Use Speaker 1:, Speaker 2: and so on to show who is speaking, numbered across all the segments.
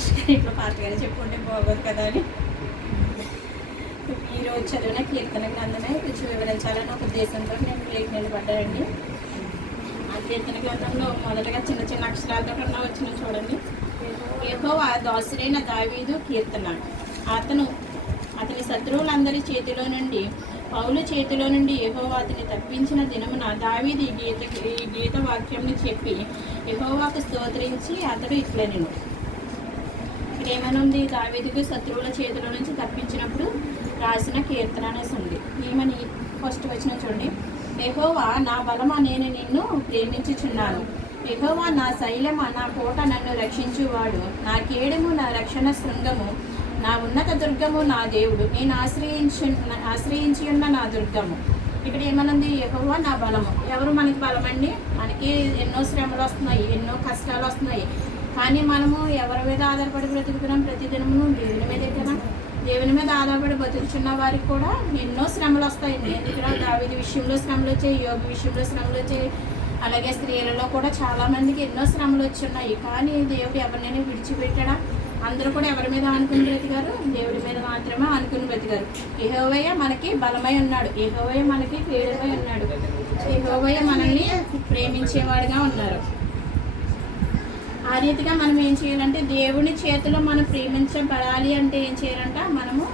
Speaker 1: Past ఇంట్లో past చెప్పుకుంటే బాగోదు కదా అని. ఈరోజు చదివిన కీర్తన గ్రంథమే. కొంచెం వివరించాలని ఒక ఉద్దేశంతో నేను లేఖ నిలబడ్డానండి. ఆ కీర్తన గ్రంథంలో మొదటగా చిన్న చిన్న అక్షరాలతో ఉన్న వచ్చిన చూడండి. ఏహో ఆ దాసుడైన దావీదు కీర్తన. అతను అతని శత్రువులందరి చేతిలో నుండి పౌలు చేతిలో నుండి యెహోవా అతని తప్పించిన దినమున దావీది ఈ గీత ఈ గీత వాక్యంని చెప్పి యెహోవాకు స్తోత్రించి అతడు ఇట్లా నేను ఏమనుంది? దావేదికి శత్రువుల చేతిలో నుంచి తప్పించినప్పుడు రాసిన కీర్తన అనేసి ఉంది. ఏమని ఫస్ట్ వచ్చిన చూడండి. ఎహోవా నా బలమా నేను నిన్ను ప్రేమించుచున్నాను. ఎహోవా నా శైలమా నా కోట నన్ను రక్షించువాడు. నా కేడము నా రక్షణ శృంగము నా ఉన్నత దుర్గము నా దేవుడు. నేను ఆశ్రయించు ఆశ్రయించి ఉన్న నా దుర్గము. ఇక్కడ ఏమనుంది? ఎహోవా నా బలము. ఎవరు మనకి బలమండి? మనకి ఎన్నో శ్రమలు వస్తున్నాయి ఎన్నో కష్టాలు వస్తున్నాయి. కానీ మనము ఎవరి మీద ఆధారపడి బ్రతుకుతున్నాం? ప్రతిదినము దేవుని మీదే కదా దేవుని మీద ఆధారపడి బతుకుతున్న వారికి కూడా ఎన్నో శ్రమలు వస్తాయండి ఎందుకంటే దావిది విషయంలో శ్రమలు వచ్చాయి యోగ విషయంలో శ్రమలు వచ్చాయి. అలాగే స్త్రీలలో కూడా చాలామందికి ఎన్నో శ్రమలు వచ్చి ఉన్నాయి. కానీ దేవుడు ఎవరినైనా విడిచిపెట్టాడా? అందరూ కూడా ఎవరి మీద అనుకుని బ్రతికారు? దేవుడి మీద మాత్రమే అనుకుని బ్రతికారు. ఏహోవయ్య మనకి బలమై ఉన్నాడు. ఏహోవయ్య మనకి పేరుమై ఉన్నాడు. ఏహోవయ్య మనల్ని ప్రేమించేవాడుగా ఉన్నారు. ఆ రీతిగా మనం ఏం చేయాలంటే దేవుని చేతిలో మనం ప్రేమించబడాలి అంటే ఏం చేయాలంట? మనము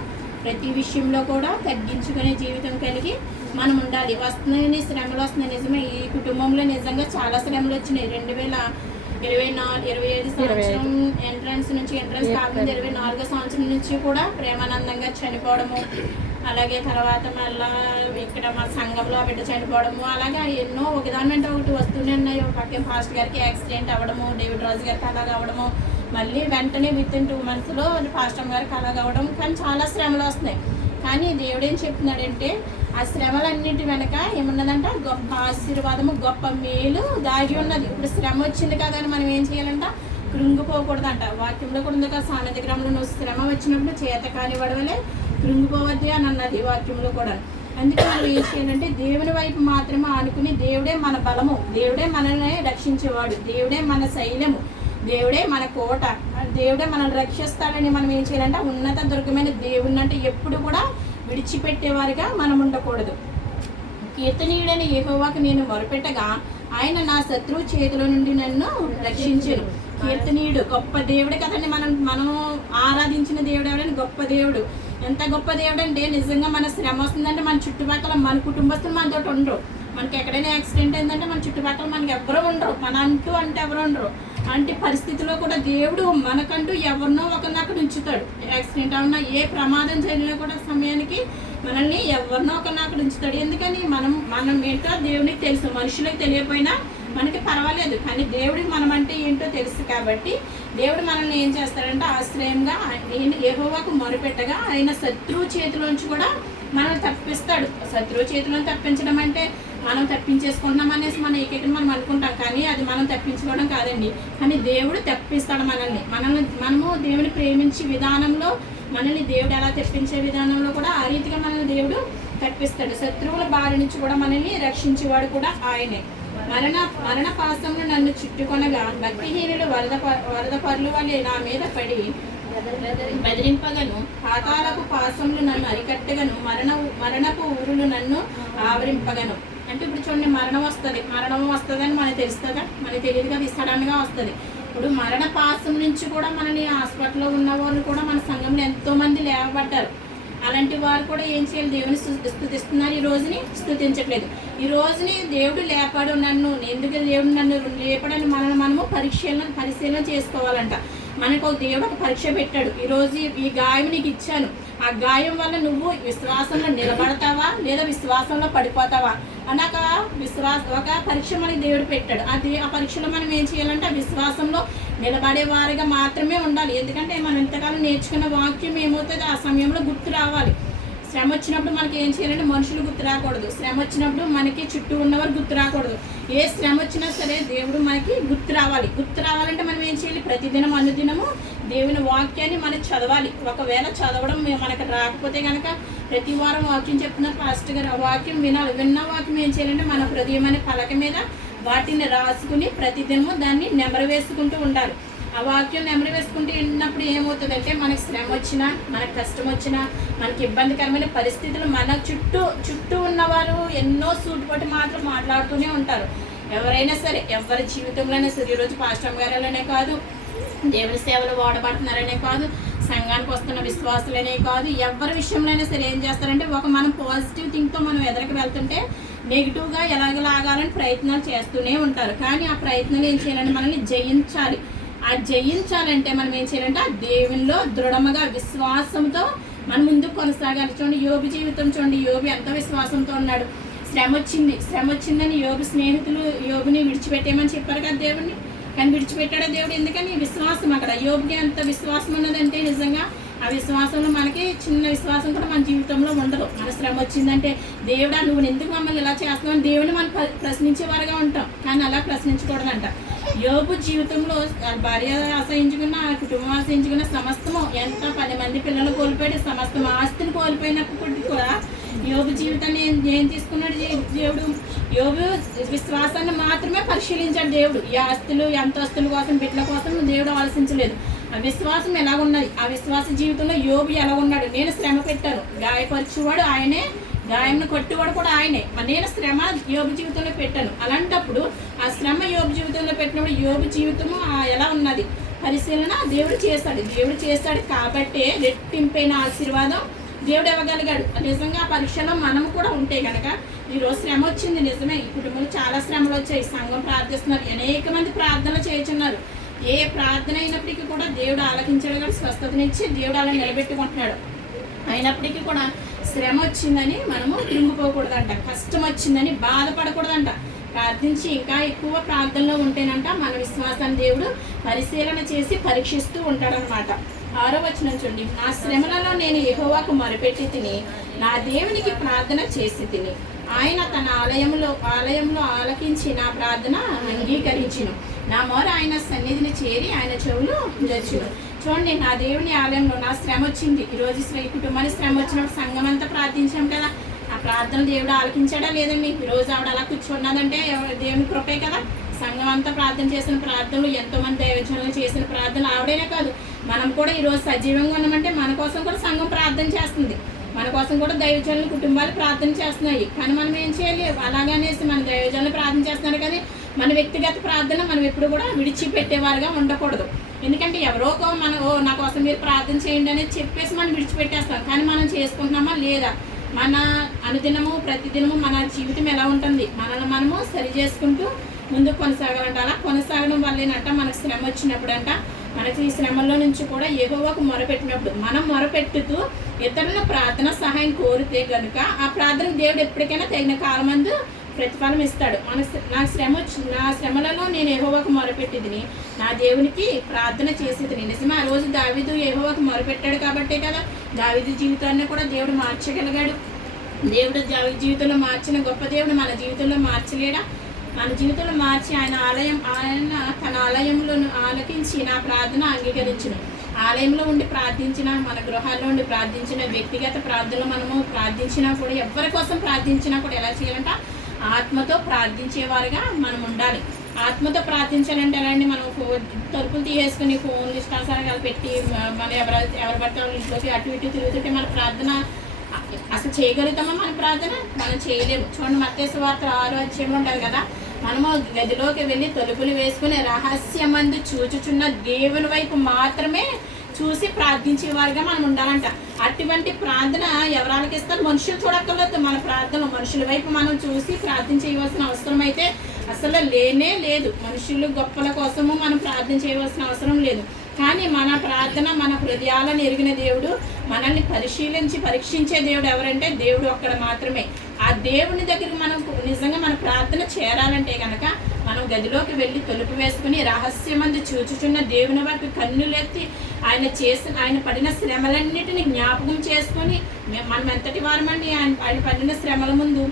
Speaker 1: ప్రతి విషయంలో కూడా తగ్గించుకునే జీవితం కలిగి మనం ఉండాలి. వస్తున్నాయని శ్రమలు వస్తున్నాయి. నిజమే ఈ కుటుంబంలో నిజంగా చాలా శ్రమలు వచ్చినాయి. రెండు వేల ఇరవై నాలుగు ఇరవై ఐదు సంవత్సరం ఎంట్రన్స్ నుంచి ఎంట్రన్స్ కాకముందు ఇరవై నాలుగో సంవత్సరం నుంచి కూడా ప్రేమానందంగా చనిపోవడము అలాగే తర్వాత మళ్ళా ఇక్కడ మా సంఘంలో బిడ్డ చనిపోవడము అలాగే ఎన్నో ఒకదాని వెంట ఒకటి వస్తూనే ఉన్నాయి. ఒక ఫాస్ట్ గారికి యాక్సిడెంట్ అవ్వడము డేవిడ్ రాజు గారికి అలాగ అవ్వడము. మళ్ళీ వెంటనే విత్ ఇన్ టూ మంత్స్లో ఫాస్టమ్ గారికి అలాగ అవ్వడం. కానీ చాలా శ్రమలు వస్తున్నాయి. కానీ దేవుడు ఏం చెప్తున్నాడంటే ఆ శ్రమలన్నిటి వెనక ఏమున్నదంట? గొప్ప ఆశీర్వాదము గొప్ప మేలు దాగి ఉన్నది. ఇప్పుడు శ్రమ వచ్చింది కదా అని మనం ఏం చేయాలంట? కృంగిపోకూడదంట. వాక్యంలో కూడా ఉంది కదా సామెత గ్రామంలో నువ్వు శ్రమ వచ్చినప్పుడు చేత కానివ్వడమే కృంగిపోవద్దు అని అన్నది వాక్యంలో కూడా. అందుకే మనం ఏం చేయాలంటే దేవుని వైపు మాత్రమే ఆనుకుని దేవుడే మన బలము దేవుడే మనల్ని రక్షించేవాడు దేవుడే మన శైలము దేవుడే మన కోట దేవుడే మనల్ని రక్షిస్తాడని మనం ఏం చేయాలంటే? ఉన్నత దుర్గమైన దేవుడిని అంటే ఎప్పుడు కూడా విడిచిపెట్టేవారిగా మనం ఉండకూడదు కీర్తనీయుడని యహోవాకు నేను మొరపెట్టగా ఆయన నా శత్రువు చేతిలో నుండి నన్ను రక్షించను. కీర్తనీయుడు గొప్ప దేవుడు కదండి. మనం మనం ఆరాధించిన దేవుడు ఎవడని గొప్ప దేవుడు. ఎంత గొప్ప దేవుడు అంటే నిజంగా మన శ్రమ వస్తుందంటే మన చుట్టుపక్కల మన కుటుంబస్తులు మనతో ఉండరు. మనకి ఎక్కడైనా యాక్సిడెంట్ అయిందంటే మన చుట్టుపక్కల మనకి ఎవరు ఉండరు. మన అంటూ అంటే ఎవరు ఉండరు. అంటే పరిస్థితిలో కూడా దేవుడు మనకంటూ ఎవరినో ఒకరిని అక్కడ ఉంచుతాడు. యాక్సిడెంట్ అవునా ఏ ప్రమాదం జరిగినా కూడా సమయానికి మనల్ని ఎవరినో ఒకరిని అక్కడ ఉంచుతాడు. ఎందుకని? మనం మనం ఏంటో దేవునికి తెలుసు. మనుషులకు తెలియకపోయినా మనకి పర్వాలేదు. కానీ దేవుడికి మనం అంటే ఏంటో తెలుసు కాబట్టి దేవుడు మనల్ని ఏం చేస్తాడంటే ఆశ్రయంగా నేను యెహోవాకు మొరుపెట్టగా ఆయన శత్రువు చేతిలోంచి కూడా మనల్ని తప్పిస్తాడు. శత్రువు చేతిలో తప్పించడం అంటే మనం తప్పించేసుకుంటున్నాం అనేసి మనం ఏకైతే మనం అనుకుంటాం. కానీ అది మనం తప్పించుకోవడం కాదండి. కానీ దేవుడు తప్పిస్తాడు మనల్ని. మనల్ని మనము దేవుని ప్రేమించే విధానంలో మనల్ని దేవుడు ఎలా తెప్పించే విధానంలో కూడా ఆ రీతిగా మనల్ని దేవుడు తప్పిస్తాడు. శత్రువుల బారి నుంచి కూడా మనల్ని రక్షించేవాడు కూడా ఆయనే. మరణ మరణ పాసమును నన్ను చుట్టుకొనగా భక్తిహీనులు వరద ప- వరద పర్లు వలె నా మీద పడి బెదిరింపగను. పాతాలకు పాసములు నన్ను అరికట్టగను. మరణ మరణపు ఊరులు నన్ను ఆవరింపగను. అంటే ఇప్పుడు చూడండి మరణం వస్తుంది. మరణం వస్తుందని మనకు తెలుస్తుందా? మనకి తెలియదు కదా సడన్గా వస్తుంది. ఇప్పుడు మరణ పాసం నుంచి కూడా మనని హాస్పిటల్లో ఉన్న వాళ్ళు కూడా మన సంఘంలో ఎంతోమంది లేవబడ్డారు. అలాంటి వారు కూడా ఏం చేయాలి? దేవుని స్థుతిస్తున్నారు. ఈ రోజుని స్థుతించట్లేదు. ఈ రోజుని దేవుడు లేపాడు నన్ను. ఎందుకు దేవుడు నన్ను లేపడని మనం మనము పరిశీలన పరిశీలన చేసుకోవాలంట. మనకు ఒక దేవుడు ఒక పరీక్ష పెట్టాడు. ఈరోజు ఈ గాయం నీకు ఇచ్చాను. ఆ గాయం వల్ల నువ్వు విశ్వాసంలో నిలబడతావా లేదా విశ్వాసంలో పడిపోతావా? అన్నాక విశ్వాస ఒక పరీక్ష మనకి దేవుడు పెట్టాడు. అది ఆ పరీక్షలో మనం ఏం చేయాలంటే ఆ విశ్వాసంలో నిలబడే వారిగా మాత్రమే ఉండాలి. ఎందుకంటే మనం ఇంతకాలం నేర్చుకున్న వాక్యం ఏమవుతుంది? ఆ సమయంలో గుర్తు రావాలి. శ్రమ వచ్చినప్పుడు మనకి ఏం చేయాలంటే మనుషులు గుర్తు రాకూడదు. శ్రమ వచ్చినప్పుడు మనకి చుట్టూ ఉన్నవారు గుర్తు రాకూడదు. ఏ శ్రమ వచ్చినా సరే దేవుడు మనకి గుర్తు రావాలి. గుర్తు రావాలంటే మనం ఏం చేయాలి? ప్రతిదినం అనుదినము దేవుని వాక్యాన్ని మనం చదవాలి. ఒకవేళ చదవడం మనకు రాకపోతే కనుక ప్రతి వారం వాక్యం చెప్తున్నారు పాస్టర్ గారు. ఆ వాక్యం వినాలి. విన్న వాక్యం ఏం చేయాలంటే మన హృదయం అనే పలక మీద వాటిని రాసుకుని ప్రతిదినము దాన్ని నెమరు వేసుకుంటూ ఉండాలి. ఆ వాక్యం నెమరు వేసుకుంటూ విన్నప్పుడు ఏమవుతుందంటే మనకి శ్రమ వచ్చినా మనకు కష్టం వచ్చినా మనకి ఇబ్బందికరమైన పరిస్థితులు మన చుట్టూ చుట్టూ ఉన్నవారు ఎన్నో సూటుపట్టి మాత్రం మాట్లాడుతూనే ఉంటారు. ఎవరైనా సరే ఎవరి జీవితంలోనే సరే ఈరోజు పాస్టమ్ గారిలోనే కాదు దేవుని సేవలు వాడబడుతున్నారనే కాదు సంఘానికి వస్తున్న విశ్వాసులనే కాదు ఎవరి విషయంలోనే సరే ఏం చేస్తారంటే ఒక మనం పాజిటివ్ థింగ్తో మనం ఎదరికి వెళ్తుంటే నెగిటివ్గా ఎలాగలాగాలని ప్రయత్నాలు చేస్తూనే ఉంటారు. కానీ ఆ ప్రయత్నాలు ఏం చేయాలంటే మనల్ని జయించాలి. ఆ జయించాలంటే మనం ఏం చేయాలంటే ఆ దేవునిలో దృఢముగా విశ్వాసంతో మనం ముందుకు కొనసాగాలి. చూడండి యోగి జీవితం చూడండి. యోగి ఎంతో విశ్వాసంతో ఉన్నాడు. శ్రమ వచ్చింది. శ్రమ వచ్చిందని యోగి స్నేహితులు యోగిని విడిచిపెట్టేయమని చెప్పారు కదా దేవుడిని కానీ విడిచిపెట్టాడా దేవుడు? ఎందుకని? విశ్వాసం అక్కడ. యోగికి అంత విశ్వాసం ఉన్నదంటే నిజంగా ఆ విశ్వాసంలో మనకి చిన్న విశ్వాసం కూడా మన జీవితంలో ఉండదు. మన శ్రమ వచ్చిందంటే దేవుడా నువ్వు ఎందుకు మమ్మల్ని ఇలా చేస్తున్నావు? అని దేవుని మనం ప్రశ్నించేవారుగా ఉంటాం. కానీ అలా ప్రశ్నించకూడదంట. యోగు జీవితంలో భార్య ఆశ్రయించుకున్న కుటుంబం ఆశ్రయించుకున్న సమస్తము ఎంత పది మంది పిల్లలు కోల్పోయాడు సమస్తం ఆస్తిని కోల్పోయినప్పటికీ కూడా యోగు జీవితాన్ని ఏం తీసుకున్నాడు దేవుడు? యోగు విశ్వాసాన్ని మాత్రమే పరిశీలించాడు దేవుడు. ఈ ఆస్తులు ఎంత అంతస్తుల కోసం బిడ్డల కోసం దేవుడు ఆలోచించలేదు. ఆ విశ్వాసం ఎలా ఉన్నది ఆ విశ్వాస జీవితంలో యోగి ఎలా ఉన్నాడు నేను శ్రమ పెట్టాను. గాయపరిచేవాడు ఆయనే. గాయంను కొట్టువాడు కూడా ఆయనే. మరి నేను శ్రమ యోగ జీవితంలో పెట్టాను. అలాంటప్పుడు ఆ శ్రమ యోగ జీవితంలో పెట్టినప్పుడు యోగ జీవితము ఎలా ఉన్నది? పరిశీలన దేవుడు చేస్తాడు. దేవుడు చేస్తాడు కాబట్టే రెట్టింపైన ఆశీర్వాదం దేవుడు ఇవ్వగలిగాడు. నిజంగా ఆ పరీక్షలో మనం కూడా ఉంటే కనుక ఈరోజు శ్రమ వచ్చింది. నిజమే. ఈ కుటుంబంలో చాలా శ్రమలు వచ్చాయి. సంఘం ప్రార్థిస్తున్నారు. అనేక మంది ప్రార్థనలు చేస్తున్నారు. ఏ ప్రార్థన అయినప్పటికీ కూడా దేవుడు ఆలకించాడు కానీ స్వస్థతనిచ్చి దేవుడు అలా నిలబెట్టుకుంటున్నాడు. అయినప్పటికీ కూడా శ్రమ వచ్చిందని మనము కృంగిపోకూడదంట కష్టం వచ్చిందని బాధపడకూడదంట. ప్రార్థించి ఇంకా ఎక్కువ ప్రార్థనలో ఉంటేనంట మన విశ్వాసాన్ని దేవుడు పరిశీలన చేసి పరీక్షిస్తూ ఉంటాడనమాట ఆరో వచనం చూడండి. నా శ్రమలలో నేను ఎహోవాకు మొరపెట్టి తిని నా దేవునికి ప్రార్థన చేసి తిని ఆయన తన ఆలయంలో ఆలయంలో ఆలకించి నా ప్రార్థన అంగీకరించిను. నా మోర ఆయన సన్నిధిని చేరి ఆయన చెవులు జరుచును చూడండి నా దేవుని ఆలయంలో నా శ్రమ వచ్చింది. ఈరోజు శ్రీ కుటుంబానికి శ్రమ వచ్చినప్పుడు సంఘం అంతా ప్రార్థించాం కదా. ఆ ప్రార్థన దేవుడు ఆలకించాడా లేదండి? ఈ రోజు ఆవిడ అలా కూర్చున్నదంటే దేవుని కృపే కదా. సంఘం అంతా ప్రార్థన చేసిన ప్రార్థనలు ఎంతోమంది దైవజనులు చేసిన ప్రార్థనలు ఆవిడేనే కాదు. మనం కూడా ఈరోజు సజీవంగా ఉన్నామంటే మన కోసం కూడా సంఘం ప్రార్థన చేస్తుంది. మన కోసం కూడా దైవజనులు కుటుంబాలు ప్రార్థన చేస్తున్నాయి. కానీ మనం ఏం చేయాలి. అలాగనేసి మన దైవజనులు ప్రార్థన చేస్తున్నారు కానీ మన వ్యక్తిగత ప్రార్థన మనం ఎప్పుడు కూడా విడిచిపెట్టేవారుగా ఉండకూడదు. ఎందుకంటే ఎవరో ఒక మన ఓ నా కోసం మీరు ప్రార్థన చేయండి అనేది చెప్పేసి మనం విడిచిపెట్టేస్తాం. కానీ మనం చేసుకుంటున్నామా లేదా? మన అనుదినము ప్రతిదినము మన జీవితం ఎలా ఉంటుంది? మనల్ని మనము సరి చేసుకుంటూ ముందుకు కొనసాగాలంట అలా కొనసాగడం వల్లేనంట మనకు శ్రమ వచ్చినప్పుడంట. మనకి ఈ శ్రమంలో నుంచి కూడా ఏహోవాకు మొరపెట్టినప్పుడు మనం మొరపెట్టుతూ ఇతరుల ప్రార్థన సహాయం కోరితే కనుక ఆ ప్రార్థన దేవుడు ఎప్పటికైనా తగిన కాలమందు ప్రతిఫలం ఇస్తాడు. మన నా శ్రమ నా శ్రమలలో నేను ఏహోవాకు మొరపెట్టిదిని. నా దేవునికి ప్రార్థన చేసేదిని. నిజమే? ఆ రోజు దావిదు ఏహోవాకు మొరపెట్టాడు కాబట్టే కదా దావిదు జీవితాన్ని కూడా దేవుడు మార్చగలిగాడు. దేవుడు దావి జీవితంలో మార్చిన గొప్ప దేవుడు మన జీవితంలో మార్చలేడా? మన జీవితంలో మార్చి ఆయన ఆలయం ఆయన తన ఆలయంలో ఆలకించి నా ప్రార్థన అంగీకరించను. ఆలయంలో ఉండి ప్రార్థించిన మన గృహాల్లో ఉండి ప్రార్థించిన వ్యక్తిగత ప్రార్థనలు మనము ప్రార్థించినా కూడా ఎవరి కోసం ప్రార్థించినా కూడా ఎలా చేయాలంట? ఆత్మతో ప్రార్థించేవారుగా మనం ఉండాలి. ఆత్మతో ప్రార్థించాలంటే ఎలా అండి? మనం తలుపులు తీసేసుకుని ఫోన్లు ఇష్టాసారంగా పెట్టి మనం మన ఎవరు ఎవరు పడితే ఇంట్లోకి అటు ఇటు తిరుగుతుంటే మన ప్రార్థన అసలు చేయగలుగుతామా మన ప్రార్థన? మనం చేయలేము. చూడండి మత్తేసు వార్త ఆరో అధ్యాయంలో ఉంటుంది కదా? మనము గదిలోకి వెళ్ళి తలుపులు వేసుకుని రహస్యమందు చూచుచున్న దేవుని వైపు మాత్రమే చూసి ప్రార్థించేవారుగా మనం ఉండాలంట. అటువంటి ప్రార్థన ఎవరాలకి ఇస్తారు? మనుషులు చూడక్కర్లేదు. మన ప్రార్థన మనుషుల వైపు మనం చూసి ప్రార్థన చేయవలసిన అవసరం అయితే అసలు లేనే లేదు. మనుషులు గొప్పల కోసము మనం ప్రార్థన చేయవలసిన అవసరం లేదు. కానీ మన ప్రార్థన మన హృదయాలను ఎరిగిన దేవుడు మనల్ని పరిశీలించి పరీక్షించే దేవుడు ఎవరంటే దేవుడు ఒక్కడ మాత్రమే. ఆ దేవుని దగ్గరికి మనం నిజంగా మన ప్రార్థన చేరాలంటే కనుక మనం గదిలోకి వెళ్ళి తలుపు వేసుకుని రహస్యమంది చూచుచున్న దేవుని వైపు కన్నులెత్తి ఆయన చేసిన ఆయన పడిన శ్రమలన్నిటిని జ్ఞాపకం చేసుకొని మేము మనం ఎంతటి వారమండి ఆయన ఆయన పడిన శ్రమల ముందు.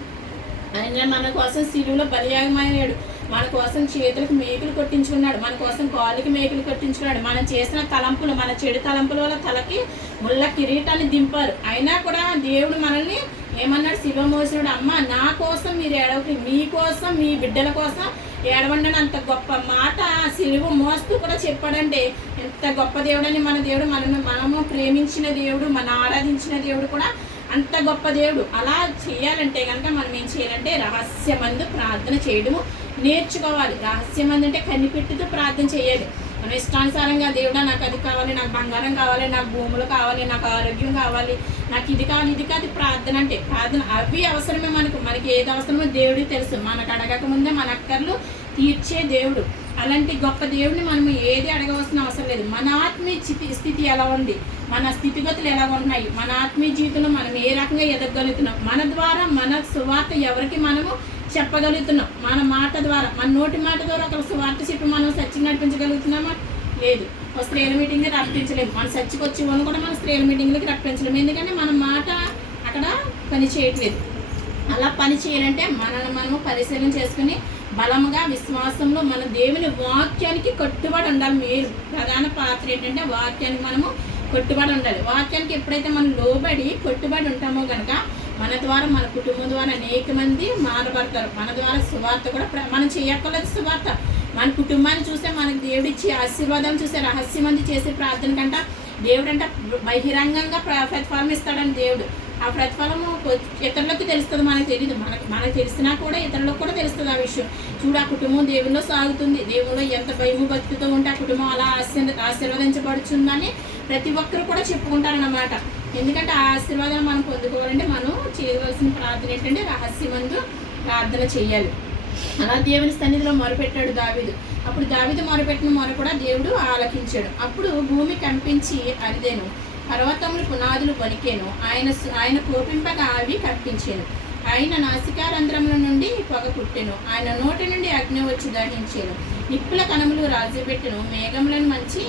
Speaker 1: ఆయన మన కోసం శిలువులో బలియాగమయ్యాడు. మన కోసం చేతులకు మేకులు కొట్టించుకున్నాడు. మన కోసం కాళ్ళకి మేకులు కొట్టించుకున్నాడు. మనం చేసిన తలంపులు మన చెడు తలంపుల వల్ల తలకి ముళ్ళ కిరీటాన్ని దింపారు. అయినా కూడా దేవుడు మనల్ని ఏమన్నాడు? శివ అమ్మ నా కోసం మీరు ఏడవకి మీకోసం మీ బిడ్డల కోసం ఏడవండి అంత గొప్ప మాట శిలువు సిలువ మోస్తూ కూడా చెప్పాడంటే ఎంత గొప్ప దేవుడని మన దేవుడు మనము మనము ప్రేమించిన దేవుడు మన ఆరాధించిన దేవుడు కూడా అంత గొప్ప దేవుడు. అలా చేయాలంటే కనుక మనం ఏం చేయాలంటే రహస్యమందు ప్రార్థన చేయడము నేర్చుకోవాలి. రహస్యమందు అంటే కనిపెట్టుతూ ప్రార్థన చేయాలి. మన ఇష్టానుసారంగా దేవుడా నాకు అది కావాలి నాకు బంగారం కావాలి నాకు భూములు కావాలి నాకు ఆరోగ్యం కావాలి నాకు ఇది కావాలి ఇది కాదు ప్రార్థన అంటే ప్రార్థన. అవి అవసరమే మనకు. మనకి ఏది అవసరమో దేవుడికి తెలుసు. మనకు అడగక ముందే మన అక్కర్లు తీర్చే దేవుడు. అలాంటి గొప్ప దేవుడిని మనం ఏది అడగవలసిన అవసరం లేదు. మన ఆత్మీయ స్థితి స్థితి ఎలా ఉంది? మన స్థితిగతులు ఎలా ఉన్నాయి మన ఆత్మీయ జీవితంలో మనం ఏ రకంగా ఎదగలుగుతున్నాం? మన ద్వారా మన సువార్త ఎవరికి మనము చెప్పగలుగుతున్నాం. మన మాట ద్వారా మన నోటి మాట ద్వారా ఒక సువార్త చెప్పి మనం సత్యం నడిపించగలుగుతున్నామా? లేదు. ఒక స్త్రీల మీటింగ్ని రప్పించలేము. మన సచ్చికి వచ్చి వాళ్ళు కూడా మన స్త్రీల మీటింగ్లకి రప్పించలేము. ఎందుకంటే మన మాట అక్కడ పని చేయట్లేదు. అలా పని చేయాలంటే మనల్ని మనము పరిశీలన చేసుకుని బలముగా విశ్వాసంలో మన దేవుని వాక్యానికి కట్టుబడి ఉండాలి మీరు. ప్రధాన పాత్ర ఏంటంటే వాక్యానికి మనము కట్టుబడి ఉండాలి. వాక్యానికి ఎప్పుడైతే మనం లోబడి కట్టుబడి ఉంటామో కనుక మన ద్వారా మన కుటుంబం ద్వారా అనేక మంది మారబడతారు మన ద్వారా సువార్త కూడా ప్ర- మనం చేయక్కర్లేదు సువార్త. మన కుటుంబాన్ని చూస్తే మనకు దేవుడిచ్చి ఆశీర్వాదం చూస్తే రహస్యమంది చేసే ప్రార్థన కంట దేవుడు అంటే బహిరంగంగా ప్ర- ప్రతిఫలం ఇస్తాడని దేవుడు. ఆ ప్రతిఫలము ఇతరులకు తెలుస్తుంది మనకు తెలియదు మనకు మనకు తెలిసినా కూడా ఇతరులకు కూడా తెలుస్తుంది ఆ విషయం. చూడు ఆ కుటుంబం దేవుల్లో సాగుతుంది. దేవుల్లో ఎంత భయము భక్తితో ఉంటే ఆ కుటుంబం అలా ఆశీర్ ఆశీర్వదించబడుతుందని ప్రతి ఒక్కరు కూడా చెప్పుకుంటారన్నమాట. ఎందుకంటే ఆ ఆశీర్వాదం మనం పొందుకోవాలంటే మనం చేయవలసిన ప్రార్థన ఏంటంటే రహస్యమందు ప్రార్థన చేయాలి. అలా దేవుని సన్నిధిలో మొరపెట్టాడు దావీదు. అప్పుడు దావీదు మొరపెట్టిన మొర కూడా దేవుడు ఆలకించాడు. అప్పుడు భూమి కంపించి అరిదేను. పర్వతములు పునాదులు వణికేను. ఆయన ఆయన కోపింపగా అవి కప్పించాను ఆయన నాసికారంధ్రముల నుండి పొగ పుట్టెను. ఆయన నోటి నుండి అగ్ని వచ్చి దహించాను. నిప్పుల కణములు రాజుపెట్టెను మేఘములను మంచి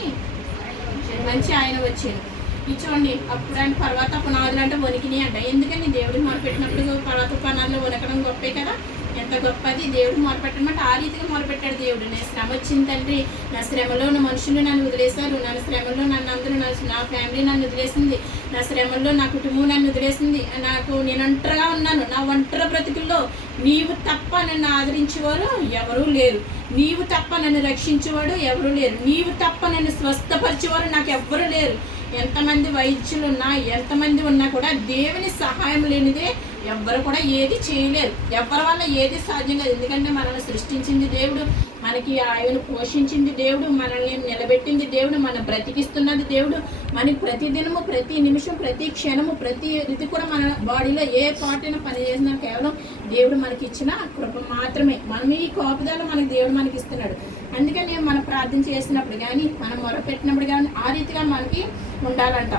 Speaker 1: మంచి ఆయన వచ్చాను. ఇచ్చోండి. అప్పుడు అంటే పర్వత పునాదులు అంటే వణికినాయి అంట. ఎందుకని? దేవుడికి మొరపెట్టినప్పుడు పర్వత పునాదులు వణకడం గొప్పే కదా. ఎంత గొప్పది? దేవుడు మొరపెట్టమంటే ఆ రీతిగా మొరపెట్టాడు దేవుడు. నేను శ్రమ వచ్చింది తండ్రి. నా శ్రమలో ఉన్న మనుషులు నన్ను వదిలేశారు. నా శ్రమలో నన్ను అందరూ నా నా ఫ్యామిలీ నన్ను వదిలేసింది. నా శ్రమల్లో నా కుటుంబం నన్ను వదిలేసింది. నాకు నేను ఒంటరిగా ఉన్నాను. నా ఒంటరి బ్రతుకుల్లో నీవు తప్ప నన్ను ఆదరించేవారు ఎవరూ లేరు. నీవు తప్ప నన్ను రక్షించేవాడు ఎవరూ లేరు. నీవు తప్ప నన్ను స్వస్థపరిచేవారు నాకు ఎవ్వరూ లేరు. ఎంతమంది వైద్యులు ఉన్నా ఎంతమంది ఉన్నా కూడా దేవుని సహాయం లేనిదే ఎవ్వరు కూడా ఏది చేయలేరు. ఎవరి వల్ల ఏది సాధ్యం కాదు ఎందుకంటే మనల్ని సృష్టించింది దేవుడు మనకి ఆయువును పోషించింది దేవుడు మనల్ని నిలబెట్టింది దేవుడు మన బ్రతికిస్తున్నది దేవుడు. మనకి ప్రతి దినము ప్రతి నిమిషం ప్రతి క్షణము ప్రతి ఇది కూడా మన బాడీలో ఏ పార్ట్ అయినా పని చేసినా కేవలం దేవుడు మనకి ఇచ్చిన కృప మాత్రమే. మనం ఈ కోపదాలు మనకి దేవుడు మనకి ఇస్తున్నాడు అందుకని మనం ప్రార్థన చేసినప్పుడు కానీ మనం మొరపెట్టినప్పుడు కానీ ఆ రీతిగా మనకి ఉండాలంట.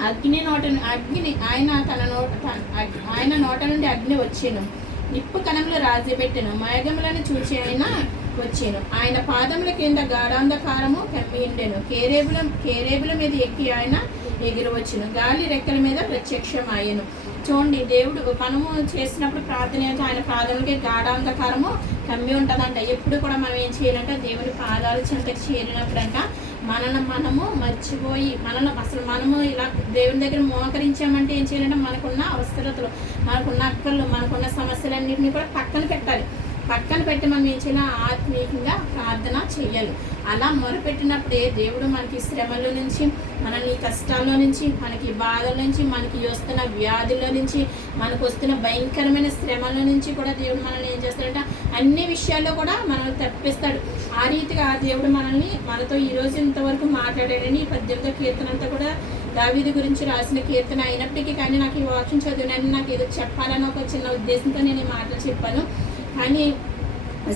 Speaker 1: అగ్ని నోట అగ్ని ఆయన తన నోట ఆయన నోట నుండి అగ్ని వచ్చాను. నిప్పు కణంలో రాజబెట్టెను మేఘములను చూచి ఆయన వచ్చాను. ఆయన పాదముల కింద గాఢాంధకారము కమ్మిండెను కేరేబుల కేరేబుల మీద ఎక్కి ఆయన ఎగిరవచ్చును గాలి రెక్కల మీద ప్రత్యక్షం ఆయను చూడండి దేవుడు మనము చేసినప్పుడు ప్రార్థన ఆయన పాదములకి గాఢాంధకారము కమ్మి ఉంటుందంట ఎప్పుడు కూడా మనం ఏం చేయాలంటే దేవుని పాదాలు చెంతకు చేరినప్పుడంట మనను మనము మర్చిపోయి మనను అసలు మనము ఇలా దేవుని దగ్గర మోకరించామంటే ఏం చేయాలంటే మనకున్న అవసరతలు మనకున్న అక్కర్లు మనకున్న సమస్యలన్నింటినీ కూడా పక్కన పెట్టాలి. పక్కన పెట్టి మనం ఏం చేయాలి? ఆత్మీయంగా ప్రార్థన చేయాలి. అలా మొరపెట్టినప్పుడే దేవుడు మనకి శ్రమల నుంచి మనల్ని కష్టాల్లో నుంచి మనకి బాధల నుంచి మనకి వస్తున్న వ్యాధుల నుంచి మనకు వస్తున్న భయంకరమైన శ్రమల నుంచి కూడా దేవుడు మనల్ని ఏం చేస్తాడంటే? అన్ని విషయాల్లో కూడా మనల్ని తప్పిస్తాడు. ఆ రీతిగా ఆ దేవుడు మనల్ని మనతో ఈరోజు ఇంతవరకు మాట్లాడాడని పద్దెనిమిదో కీర్తన అంతా కూడా దావీది గురించి రాసిన కీర్తన అయినప్పటికీ కానీ నాకు ఈ వాక్యం చదివినని నాకు ఏదో చెప్పాలని ఒక చిన్న ఉద్దేశంతో నేను ఈ మాటలు చెప్పాను. కానీ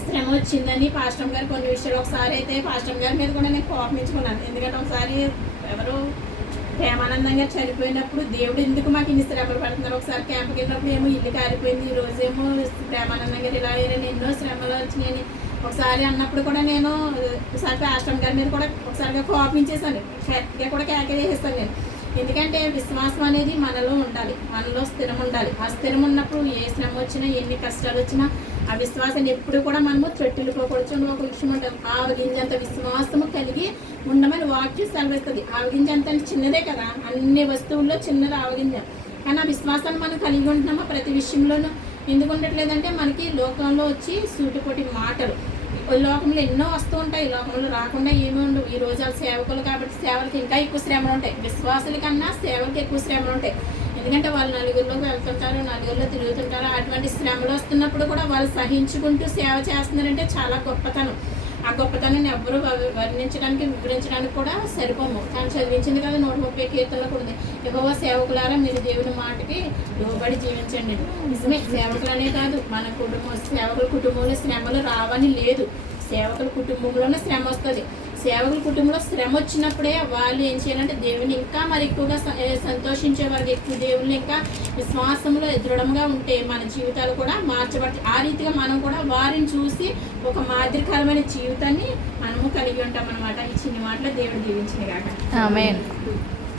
Speaker 1: శ్రమ వచ్చిందని పాస్టమ్ గారు కొన్ని విషయాలు ఒకసారి అయితే పాస్టమ్ గారి మీద కూడా నేను కోపించుకున్నాను ఎందుకంటే ఒకసారి ఎవరు ప్రేమానందంగా చనిపోయినప్పుడు దేవుడు ఎందుకు మాకు ఇన్ని శ్రమలు పడుతున్నారు? ఒకసారి క్యాంప్కి వెళ్ళినప్పుడు ఏమో ఇల్లు కారిపోయింది ఈ రోజేమో ప్రేమానందంగా ఇలా అయ్యారని ఎన్నో శ్రమలు వచ్చినాయని ఒకసారి అన్నప్పుడు కూడా నేను ఒకసారి ఆశ్రమం గారి మీద కూడా ఒకసారిగా కోపించేశాను. గట్టిగా కూడా కేకలేసేస్తాను నేను. ఎందుకంటే విశ్వాసం అనేది మనలో ఉండాలి మనలో స్థిరం ఉండాలి. ఆ స్థిరం ఉన్నప్పుడు ఏ శ్రమ వచ్చినా ఎన్ని కష్టాలు వచ్చినా ఆ విశ్వాసాన్ని ఎప్పుడు కూడా మనము త్రెట్టిల్లిపోకూడదు ఒక విషయం ఉంటుంది ఆవగింజంత విశ్వాసము కలిగి ఉండమని వాక్యం సెలవిస్తుంది. ఆవగింజ అంత చిన్నదే కదా. అన్ని వస్తువుల్లో చిన్నది ఆవగింజ కానీ ఆ విశ్వాసాన్ని మనం కలిగి ఉంటున్నామా ప్రతి విషయంలోనూ? ఎందుకు ఉండట్లేదంటే మనకి లోకంలో వచ్చి సూటిపోటి మాటలు. లోకంలో ఎన్నో వస్తూ ఉంటాయి. లోకంలో రాకుండా ఏమీ ఉండవు. ఈ రోజు సేవకులు కాబట్టి సేవలకు ఇంకా ఎక్కువ శ్రమలు ఉంటాయి. విశ్వాసుల కన్నా సేవలకు ఎక్కువ శ్రమలు ఉంటాయి. ఎందుకంటే వాళ్ళు నలుగురిలోకి వెళ్తుంటారు నలుగురిలో తిరుగుతుంటారు. అటువంటి శ్రమలు వస్తున్నప్పుడు కూడా వాళ్ళు సహించుకుంటూ సేవ చేస్తున్నారంటే చాలా గొప్పతనం. ఆ గొప్పతనాన్ని ఎవ్వరూ వ- వర్ణించడానికి వివరించడానికి కూడా సరిపోము. కానీ చదివించింది కదా నూట ముప్పై కీర్తనలో కూడా ఉంది. ఎక్కువ సేవకులారా మీరు దేవుని మాటకి లోబడి జీవించండి. నిజమే సేవకులనే కాదు. మన కుటుంబం సేవకుల కుటుంబంలో శ్రమలు రావని లేదు. సేవకుల కుటుంబంలోనే శ్రమ వస్తుంది. సేవకుల కుటుంబంలో శ్రమ వచ్చినప్పుడే వాళ్ళు ఏం చేయాలంటే దేవుని ఇంకా మరి ఎక్కువగా స- సంతోషించే వారికి ఎక్కువ దేవుని ఇంకా విశ్వాసంలో దృఢంగా ఉంటే మన జీవితాలు కూడా మార్చబడతాయి. ఆ రీతిగా మనం కూడా వారిని చూసి ఒక మాదిరికరమైన జీవితాన్ని మనము కలిగి ఉంటాం అనమాట ఈ చిన్న మాటలో దేవుడు దీవించిన కాక